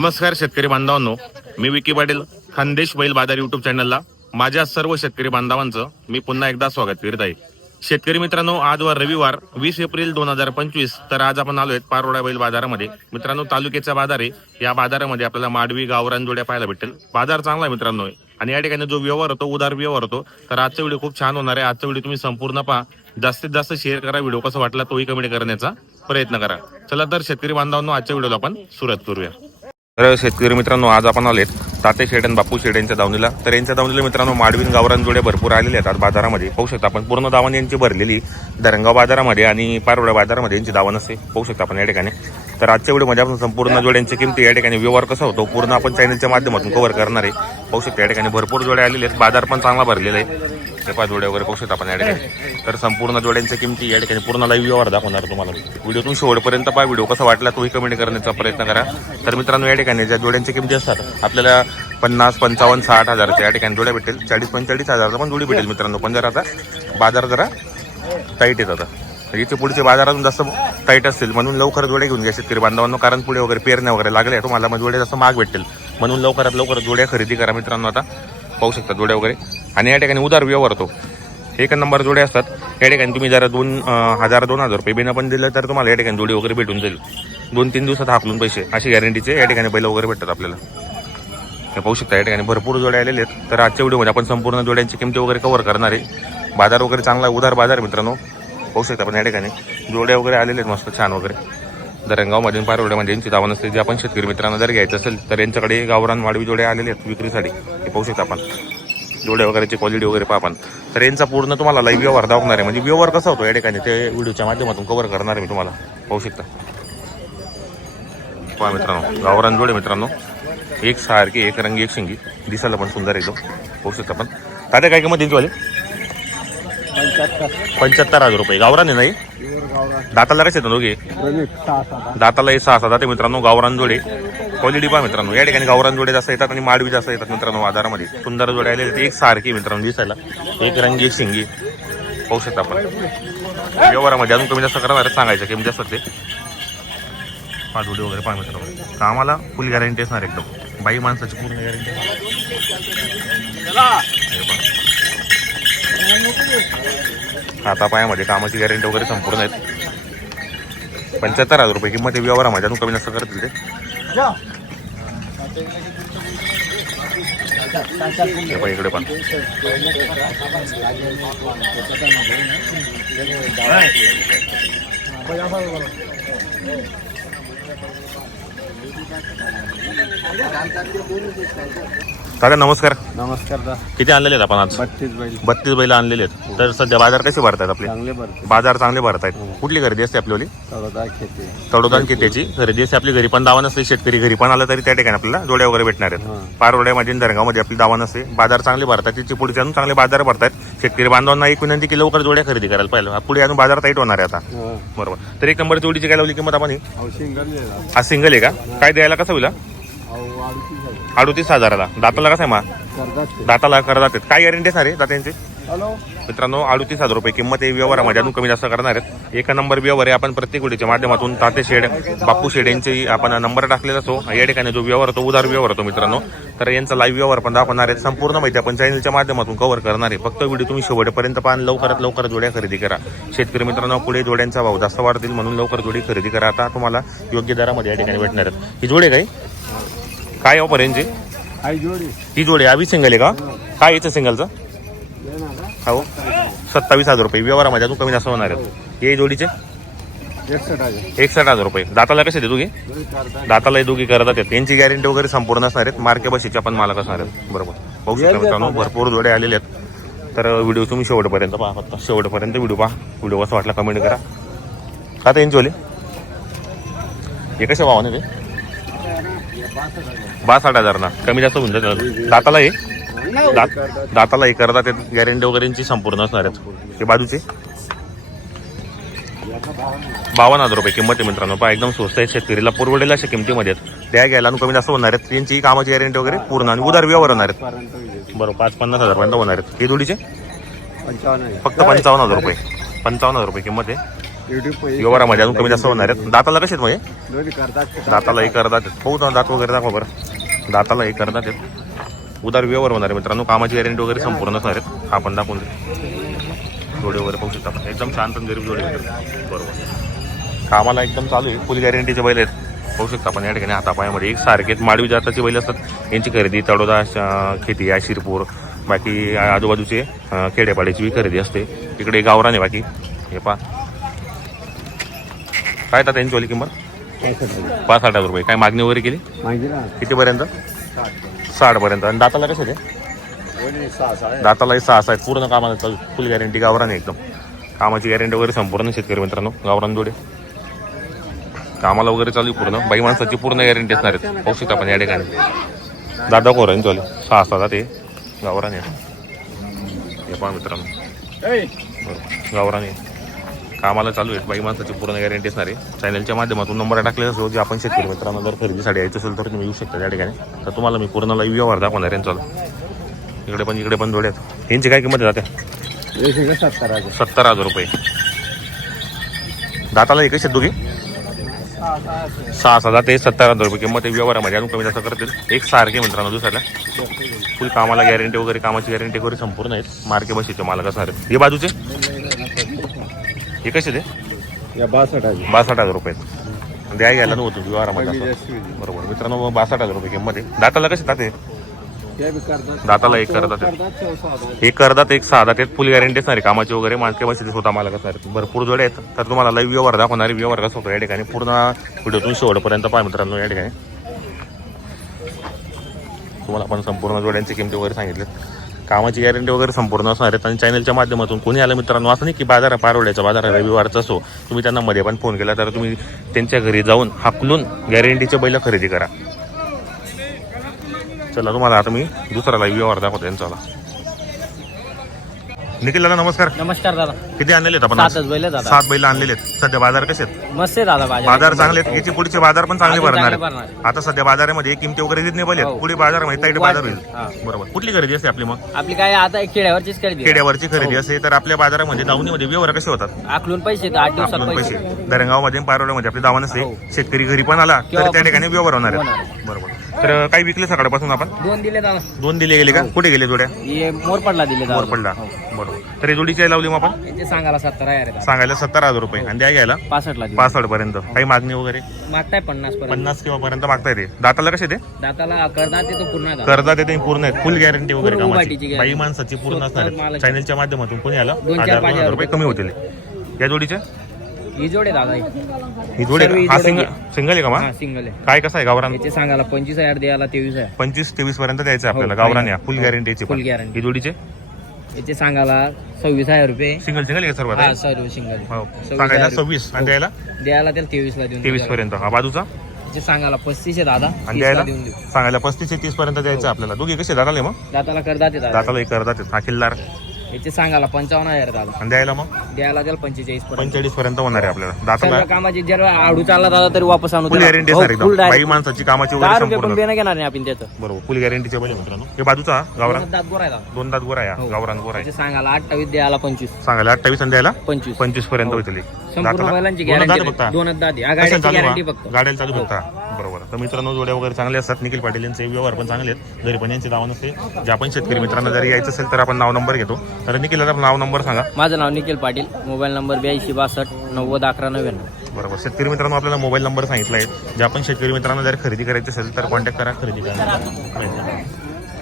नमस्कार शेतकरी बांधवांनो. मी विकी पाटील खानदेश बैल बाजार युट्यूब चॅनलला माझ्या सर्व शेतकरी बांधवांचं मी पुन्हा एकदा स्वागत करीत आहे. शेतकरी मित्रांनो आजवर रविवार वीस एप्रिल दोन हजार पंचवीस तर आज आपण आलोय पारोडा बैल बाजारामध्ये. मित्रांनो तालुक्याचा बाजार आहे. या बाजारामध्ये आपल्याला माडवी गावरान जोड्या पाहायला भेटेल बाजार चांगला आहे मित्रांनो. आणि या ठिकाणी जो व्यवहार होतो उदार व्यवहार होतो तर आजचा व्हिडिओ खूप छान होणार आहे. आजचा व्हिडिओ तुम्ही संपूर्ण पहा. जास्तीत जास्त शेअर करा. व्हिडिओ कसा वाटला तोही कमेंट करण्याचा प्रयत्न करा. चला तर शेतकरी बांधवांनो आजच्या व्हिडिओला आपण सुरुवात करूया. तर शेतकरी मित्रांनो आज आपण आलेत ताते शेड आणि बापू शेड यांच्या दावणीला. तर यांच्या दावणीला मित्रांनो माडवीन गावरान जोडे भरपूर आलेले आहेत आज बाजारामध्ये. पाहू शकता आपण पूर्ण दावण यांची भरलेली धरणगाव बाजारामध्ये आणि पारोडा बाजारामध्ये यांची दावण असते पाहू शकता आपण या ठिकाणी. तर आजच्या व्हिडिओमध्ये आपण संपूर्ण जोड्यांची किमती या ठिकाणी व्यवहार कसा होतो पूर्ण आपण चॅनलच्या माध्यमातून कव्हर करणार आहे. पाहू शकता या ठिकाणी भरपूर जोड्या आलेले आहेत. बाजार पण चांगला भरलेला आहे. ते पाच जोड्या वगैरे पाहू शकता आपण या ठिकाणी. तर संपूर्ण जोड्यांच्या किमती या ठिकाणी पूर्ण लाईव्ह व्यवहार दाखवणार तुम्हाला व्हिडिओतून शेवटपर्यंत पहा व्हिडिओ कसा वाटला तोही कमेंट करण्याचा प्रयत्न करा. तर मित्रांनो या ठिकाणी ज्या जोड्यांच्या किमती असतात आपल्याला पन्नास पंचावन्न साठ हजारच्या या ठिकाणी जोड्या भेटेल. चाळीस पंचेचाळीस हजारचा पण जोडी भेटेल मित्रांनो. पण जरा आता बाजार जरा टाईट येत आता. इथे पुढचे बाजार अजून जास्त टाईट असतील. म्हणून लवकर जोडे घेऊन घ्या शेतकरी बांधवांनो. कारण पुढे वगैरे पेरण्या वगैरे लागल्या तुम्हाला मग जोडे जास्त महाग भेटेल म्हणून लवकरात लवकर जोड्या खरेदी करा मित्रांनो आता. पाहू शकता जोड्या वगैरे. आणि या ठिकाणी उदार व्यवहार होतो. एक नंबर जोडे असतात. या ठिकाणी तुम्ही जरा दोन हजार दोन हजार रुपये बिना पण दिलं तर तुम्हाला या ठिकाणी जोडी वगैरे भेटून जाईल. दोन तीन दिवसात हाकलून पैसे. अशी गॅरंटीचे या ठिकाणी बैल वगैरे भेटतात आपल्याला. हे पाहू शकता या ठिकाणी भरपूर जोड्या आलेले आहेत. तर आजच्या व्हिडिओमध्ये आपण संपूर्ण जोड्यांची किमती वगैरे कव्हर करणार आहे. बाजार वगैरे चांगला आहे, बाजार मित्रांनो. पाहू शकता आपण या ठिकाणी. जोड्या वगैरे आलेले आहेत मस्त छान वगैरे. दरंगावमधून पारवड्यामध्ये यांची दावा नसते जे आपण शेतकरी मित्रांना जर घ्यायचं असेल तर यांच्याकडे गावरान वाढवी जोड्या आलेले आहेत विक्रीसाठी. हे पाहू शकता आपण. जोड्या वगैरेची क्वालिटी वगैरे पहा आपण. तर यांचा पूर्ण तुम्हाला लाईव्ह व्यवहार दाखवणार आहे. म्हणजे व्यवहार कसा होतो या ठिकाणी? ते व्हिडिओच्या माध्यमातून कव्हर करणार आहे मी तुम्हाला. पाहू शकता. पहा मित्रांनो गावरान जोडे मित्रांनो. एक सारखी एक रंगी एक शिंगी. दिसायला पण सुंदर येतो पाहू शकता पण तात्या काय किंमत यांची वाले? पंच्याहत्तर हजार रुपये. गावरान आहे नाही दाताला कसे येतात दोघे? दाताला सहा सहा दाते मित्रांनो गावरान जोडे. क्वालिटी पहा मित्रांनो या ठिकाणी गावरान जोडे जास्त येतात आणि माडवी जास्त येतात मित्रांनो बाजारामध्ये. सुंदर जोडे आलेले. एक सारखी मित्रांनो दिसायला. एक रंगी एक शिंगी. पाहू शकता आपण. व्यवहारामध्ये अजून कमी जास्त करणार सांगायचं कमी जास्त ते पाच जोडी वगैरे पहा मित्रांनो. कामाला फुल गॅरंटी असणार एकदम. बाई माणसाची पूर्ण गॅरंटी आता पायामध्ये कामाची गॅरंटी वगैरे संपूर्ण आहेत. पंच्याहत्तर हजार रुपये किंमत आहे व्यवहारामध्ये अजून कमी जास्त करतील ते. पहा इकडे पण दादा नमस्कार. नमस्कार दा. किती आणलेले आहेत आपण आज? बत्तीस बैल. बत्तीस बैल आणलेले आहेत. तर सध्या बाजार कसे भरतायत आपले? चांगले भरते. बाजार चांगले भरतायत. कुठली खरेदी असते आपली चौदा खेती. तडोदान कित्याची खरेदी असते. आपली घरी पण दावा नसते शेतकरी घरी पण आला तरी त्या ठिकाणी आपल्याला जोड्या वगैरे भेटणार आहेत. हां. पारवड्यामध्ये आणि दरगावमध्ये आपली दावा नसते बाजार चांगले भरतात तिची पुढे अजून चांगले बाजार भरतात शेतकरी बांधवांना एक विनंती की लवकर जोड्या खरेदी करायला पाहिजे. पुढे अजून बाजार टाईट होणार आहे आता. हां. बरोबर. तर एक नंबर जोडीची काय लावली किंमत आपण ही? सिंगल आहे ना. हा सिंगल आहे का? काय द्यायला कसं होईल हा? अडतीस हजाराला. दाताला कसं आहे मा. दाताला करतात काय गॅरंटी आहे दात्यांची? मित्रांनो अडतीस हजार रुपये किंमत आहे. व्यवहारामध्ये अजून कमी जास्त करणार आहेत. एक नंबर व्यवहार आहे. आपण प्रत्येक व्हिडिओच्या माध्यमातून ताते शेड बापू शेड यांची आपण नंबर टाकलेला असो या ठिकाणी जो व्यवहार होतो उदार व्यवहार होतो मित्रांनो. तर यांचा लाईव्ह व्यवहार पण दाखवणार आहे संपूर्ण माहिती आपण चॅनलच्या माध्यमातून कव्हर करणार आहे. फक्त व्हिडिओ तुम्ही शेवटपर्यंत पाहा. आणि लवकरात लवकर जोड्या खरेदी करा. शेतकरी मित्रांनो पुढे जोड्यांचा भाव जास्त वाढतील म्हणून लवकर जोडी खरेदी करा. आता तुम्हाला योग्य दरामध्ये या ठिकाणी भेटणार आहेत. ही जोडे काय काय ऑफर यांची? आई जोडी. ही जोडी आवी सिंगल आहे का? काय याचं सिंगलचं का? हो. सत्तावीस हजार रुपये. व्यवहारामध्ये अजून कमी जास्त होणार आहेत. हे जोडीचे? एकसठ हजार रुपये. दाताला कसे जोडी करतात दाताला हे दोघी करतात आहेत. यांची गॅरंटी वगैरे संपूर्ण असणार आहेत. मार्के बशीचे आपण मालक असणार आहेत. बरोबर. पाहू शकता मित्रांनो भरपूर जोडे आलेले आहेत. तर व्हिडिओ तुम्ही शेवटपर्यंत पहा फक्त. शेवटपर्यंत व्हिडिओ पहा. व्हिडिओ कसा वाटला कमेंट करा. का ते यांची ओले हे कशा भावाने ते? बासष्ट हजार ना. कमी जास्त होऊन जातं. दाताला हे दात दाताला हे करतात गॅरंटी वगैरेची संपूर्ण असणार आहेत. हे बाजूचे? बावन्न हजार रुपये किंमत आहे मित्रांनो. पहा एकदम स्वस्त आहे शेतकरीला. पुरवडेल अशा किमतीमध्ये आहेत. त्या घ्यायला कमी जास्त होणार आहेत. त्यांची कामाची गॅरंटी वगैरे पूर्ण आणि उदार व्यवहार होणार आहेत. बरोबर पाच पन्नास हजार पर्यंत होणार आहेत. हे जोडीचे? आहे. फक्त पंचावन्न हजार रुपये. पंचावन्न हजार रुपये किंमत आहे. व्यवहारामध्ये अजून कमी जास्त होणार आहेत. दाताला कसे आहेत करतात. दाताला एक तर दात वगैरे दाखवा बरं. दाताला एक करतात आहेत उदार व्यवहार होणार आहे मित्रांनो. कामाची गॅरंटी वगैरे संपूर्ण असणार आहेत. हा पण दाखवून दे जोडे वगैरे पाहू शकता आपण. एकदम शांत आणि गरीब जोडे बरोबर. कामाला एकदम चालू आहे. फुल गॅरंटीचे बैल आहेत. पाहू शकता आपण या ठिकाणी हातापायामध्ये एक सारखेच माडवी जाताचे बैल असतात. यांची खरेदी तडोदा खेती आहे. शिरपूर. बाकी आजूबाजूचे खेडेपाडीची बी खरेदी असते. तिकडे गावराने बाकी. हे पा काय तर त्यांची वाली किंमत? पाच आठ हजार रुपये. काय मागणी वगैरे केली? कितीपर्यंत साठ साठ पर्यंत आणि दाताला कसं ते आहे. दातालाही सहा सहा आहेत. पूर्ण कामाला चालू. फुल गॅरंटी गावरान आहे एकदम. कामाची गॅरंटी वगैरे संपूर्ण शेतकरी मित्रांनो. गावरान जोडे. कामाला वगैरे चालू आहे पूर्ण. बाई माणसाची पूर्ण गॅरंटी असणार आहेत. पाहू शकता आपण या ठिकाणी. दादा कोरण चालू. सहा सहा ते गावरान आहे. हे पहा मित्रांनो. गावरान आहे. कामाला चालू आहेत. बाई माणसाची पूर्ण गॅरंटी असणार आहे. चॅनलच्या माध्यमातून नंबर टाकलेला असो जे आपण शेतकरी मित्रांना जर खरेदीसाठी यायचं असेल तर तुम्ही येऊ शकता त्या ठिकाणी. तर तुम्हाला मी पूर्ण लाईव्ह व्यवहार दाखवणार आहे. चालू. इकडे पण इकडे पण जोडे आहेत यांची काय किंमत जाते सत्तर सत्तर हजार रुपये. दाताला एकच आहेत दोघी? सहा सहा ते सत्तर हजार रुपये किंमत आहे व्यवहारामध्ये. अजून कमी जास्त करतील. एक सारखे मित्रांनो दुसऱ्याला फुल कामाला गॅरंटी वगैरे कामाची गॅरंटी वगैरे संपूर्ण आहेत. मार्के बशीचे मालक असणार हे बाजूचे? हे कसे ते? या बासष्ट आहे बासष्ट हजार रुपये. आहेत. द्या घ्यायला नव्हतं व्यवहारामध्ये असं. जास्त. बरोबर. मित्रांनो बासष्ट हजार रुपये किंमत आहे. दाताला कसे दाते बी करतात दाताला एक करतात करतात सहा सहा आहे. एक करतात एक सहा ते फुल गॅरंटी असणार आहे. कामाची वगैरे मानके बसचे स्वतः मालक असणार आहेत. भरपूर जोडे आहेत. तर तुम्हाला लाईव्ह व्यवहार दाखवणारे व्यवहार कसं होतो या ठिकाणी? पूर्ण व्हिडिओतून शेवटपर्यंत पहा मित्रांनो या ठिकाणी. तुम्हाला आपण संपूर्ण जोड्यांची किमती वगैरे सांगितले कामाची गॅरंटी वगैरे संपूर्ण असणार आहेत आणि चॅनलच्या माध्यमातून कोणी आलं मित्रांनो असं नाही की बाजार पारवड्याचा बाजार रविवारचा असो तुम्ही त्यांना मध्ये पण फोन केला तर तुम्ही त्यांच्या घरी जाऊन हाकलून गॅरंटीचे बैल खरेदी करा. चला तुम्हाला आता मी दुसरा लाईव्ह व्यवहार दाखवतो त्यांचा निखिल दादा नमस्कार. नमस्कार दादा. किती आणलेले आहेत आपण आज? सातच बैल दादा. सात बैल आणलेले आहेत. सध्या बाजार कसे आहेत? मस्त आहे दादा बाजार. बाजार चांगले आहेत. याचे पुढचे बाजार पण चांगले अजून भरणार चांगले आहेत. भरणार आता सध्या बाजारामध्ये किमती वगैरे रिजनेबल आहेत. हो. पुढे बाजारामध्ये ताईट बाजार होईल. हा. बरोबर. कुठली खरेदी असते आपली मग? आपली काय आता खेड्यावरचीच खरेदी आहे. खेड्यावरची खरेदी असते. तर आपल्या बाजारामध्ये दावणीमध्ये व्यवहार कसे होतात? आखलून पैसे येतात, आठ दिवसात आपलं पैसे. पैसे. दरंगावमध्ये पारोल्यामध्ये आपली दावा नसते हो. शेतकरी घरी पण आला तर त्या ठिकाणी व्यवहार होणार होणार आहेत बरोबर. तर काही विकले सकाळपासून आपण? दोन दिले दादा दोन दिले गेले का? कुठे गेले जोड्या? हे मोरपडला दिले वर दादा पडला बरोबर. तर हे जोडीची लावली मग आपण? याचे सांगायला सत्तर आहे. सांगायला सत्तर हजार रुपये. आणि द्या घ्यायला. पासष्टला दिले पासष्ट पर्यंत. काही मागणी वगैरे? मागताय पन्नास पर्यंत. पन्नास किंवा पर्यंत मागता येते दाताला कसे ते? दाताला करतात ते तो पूर्ण दादा. कर्जात येते पूर्ण आहेत फुल गॅरंटी वगैरे पूर्ण कामाची. उभाटीची बाई guarantee. माणसाची पूर्ण स्वतः असणार आहे. मालाची. चॅनलच्या माध्यमातून कोणी आलं? दोन चार हजार पाच दोन हजार हजार रुपये. कमी होतील. या जोडीचे? ही जोडे दादा ही. ही जोडी सर्व ही हा जोडी सिंगल सिंगल आहे का हा मग सिंगल आहे. काय कसं आहे गावरान? याचे सांगायला पंचवीस हजार द्यायला तेवीस आहे. पंचवीस तेवीस पर्यंत द्यायचं आहे आपल्याला हो, गावरान या फुल गॅरंटीची फुल गॅरंटी ही जोडीचे? याचे सांगायला सव्वीस हजार रुपये. सिंगल सिंगल आहे का सर्व हा सर्व सिंगल हो. सव्वीस सांगायला. सव्वीस. आणि द्यायला? द्यायला त्याला तेवीस ला देऊन तेवीस. पर्यंत. हा बाजूचा? याचे सांगायला पस्तीस आहे दादा. आणि 30 ला द्यायला? देऊन देऊ. सांगायला पस्तीस ते तीस पर्यंत द्यायचं आपल्याला. दोघी कसे दादाले मग दाताला करदाते दादा. दाताला एक हा किल्लार याचे सांगायला पंचावन्न हजार दादा. आणि द्यायला मग? द्यायला त्याला पंचेचाळीस पर्यंत. पंचेचाळीस पर्यंत होणार आहे आपल्याला. दाताला सर्व कामाची जर आडू चालला दादा तरी वापस आणू फुल त्याला. गॅरंटी हो, असणार full एकदम direct. बाई माणसाची कामाची दहा वगैरे रुपये पण संपूर्ण बेन घेणार नाही आपण त्याचं. बरोबर. फुल गॅरंटीचे पाहिजे मित्रांनो. हे बाजूचा गावरान? दोन दात गोरा आहे दादा. दोन दात गोरा या हो. गावरान गोरा आहे. सांगायला अठ्ठावीस द्यायला पंचवीस. सांगायला अठ्ठावीस आणि द्यायला पंचवीस. पंचवीसपर्यंत होतील हो. संपूर्ण बैलांची गॅरंटी दोनच. हा चालू गॅरंटी हा? फक्त. गाड्याला चालू फक्त. बरोबर. तर मित्रांनो जोड्या वगैरे चांगले असतात. निखिल पाटील यांचे व्यवहार पण चांगले आहेत. जरी पण यांचे नाव नसते. जे आपण शेतकरी मित्रांना जरी यायचं असेल तर आपण नाव नंबर घेतो. तर निखिल दादा नाव नंबर सांगा. माझं नाव निखिल पाटील. मोबाईल नंबर ब्याऐंशी बासष्ट नव्वद अकरा नव्याण्णव. बरोबर. शेतकरी मित्रांनो आपल्याला मोबाईल नंबर सांगितला आहे. जे आपण शेतकरी मित्रांना जर खरेदी करायची असेल तर कॉन्टॅक्ट करा. खरेदी करा.